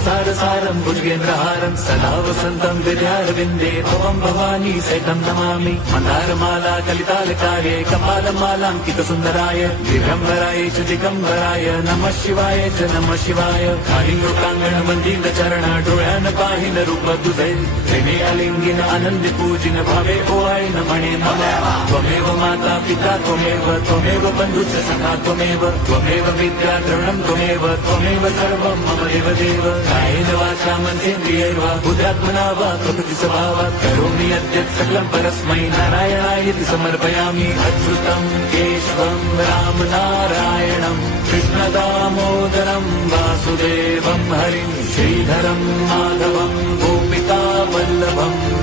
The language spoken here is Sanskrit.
संसारसारं भुजगेन्द्रहारं सदा वसन्तं हृदयारविन्दे भवं भवानी सहितं नमामि मन्दारमाला कलितालकारे कपालमालाङ्कितसुन्दराय दिगम्बराय च दिगम्बराय नमः शिवाय च नमः शिवाय कालिङ्गोकाङ्गण मन्दिरचरण डोळ्यान पाहिन रूप तुझे प्रेमे अलिंगिन आनंदी पूजिन भावे ओवाळी नमणे नमः त्वमेव माता पिता त्वमेव बन्धुश्च सखा त्वमेव विद्या द्रवणं त्वमेव सर्वं मम देव कायेन वाचा मनसेन्द्रियैर्वा बुद्ध्यात्मना वा प्रकृति स्वभावात् करोमि यद्यत् सकलं परस्मै नारायणायति समर्पयामि अच्युतं केशवं राम नारायणं कृष्णदामोदरं वासुदेवं हरिं श्रीधरं माधवं गोपिका वल्लभम्